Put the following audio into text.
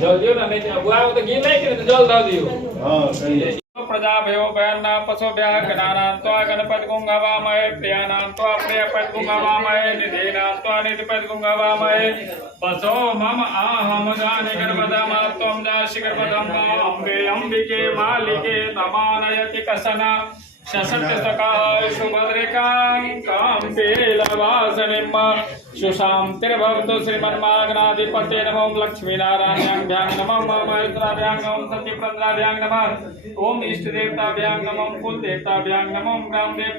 जल्दी ना नहीं बुआ तो गीत नहीं करे जल्द दे दियो। हां सही है। प्रजा भयो बयाना पशु ब्याह गणानां तो गणपति गुंगावामय प्रियानां तो प्रियपति गुंगावामय निधीनां तो निधिपति गुंगावामय पशो मम आहम जाने गर्भधामा त्वं जासि गर्भधामा अम्बे अम्बिके मालिके तमानयति कसना शसत्य सकाय सुभद्रिकां कांतेलवासनिम्मा सुशांतिर्भवतु श्रीमन्मागणाधिपते नमो लक्ष्मीनारायणाभ्यां नमः महेश्वराभ्यां नमः सत्यप्रद्राभ्यां नमः ओम इष्टदेवताभ्यां नमः कुलदेवताभ्यां नमः ग्रामदेवता